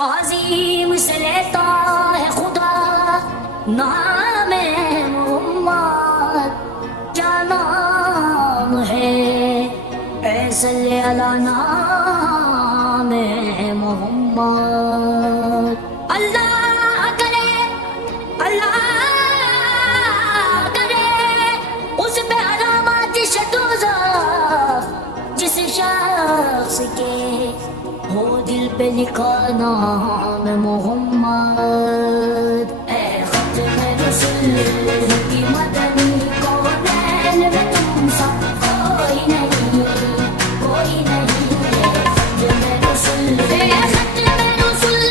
تعظیم سے لیتا ہے خدا نام محمد، کیا نام ہے اے صلی علی نام محمد۔ اللہ کرے اس پہ علامات دوزخ جس شخص کے ہو دل پہ لکھا نام محمد۔ اے ختم رسول کی مدنی کونین میں تم سب کوئی نہیں، کوئی نہیں۔ اے ختم رسول، اے ختم رسول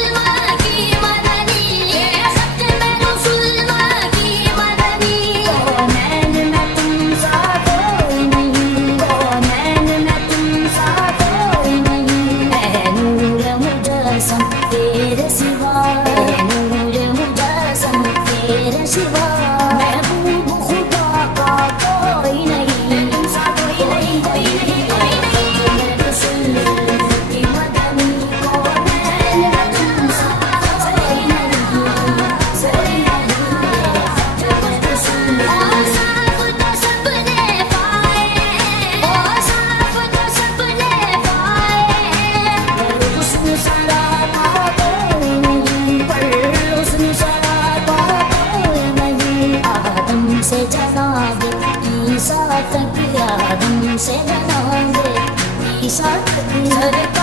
کی مدنی، اے ختم رسول کی مدنی، کونین میں تم سا کوئی نہیں، کونین میں تم سا کوئی نہیں۔ اے نور مجسم تیرے سوا، اے نور مجسم تیرے سوا، محبوب خدا کا کوئی نہیں، تم سا کوئی نہیں، کوئی نہیں، کوئی نہیں۔ رسول کی مدنی کونین میں تم سا کوئی نہیں، کوئی نہیں۔ رسول صاف تو سب نے پائے، صاف تو سب نے پائے، حسن سراپا کوئی نہیں، پر حسن سراپا کوئی نہیں۔ آدم سے جناب عیسیٰ تک، آدم سے جناب عیسیٰ تک،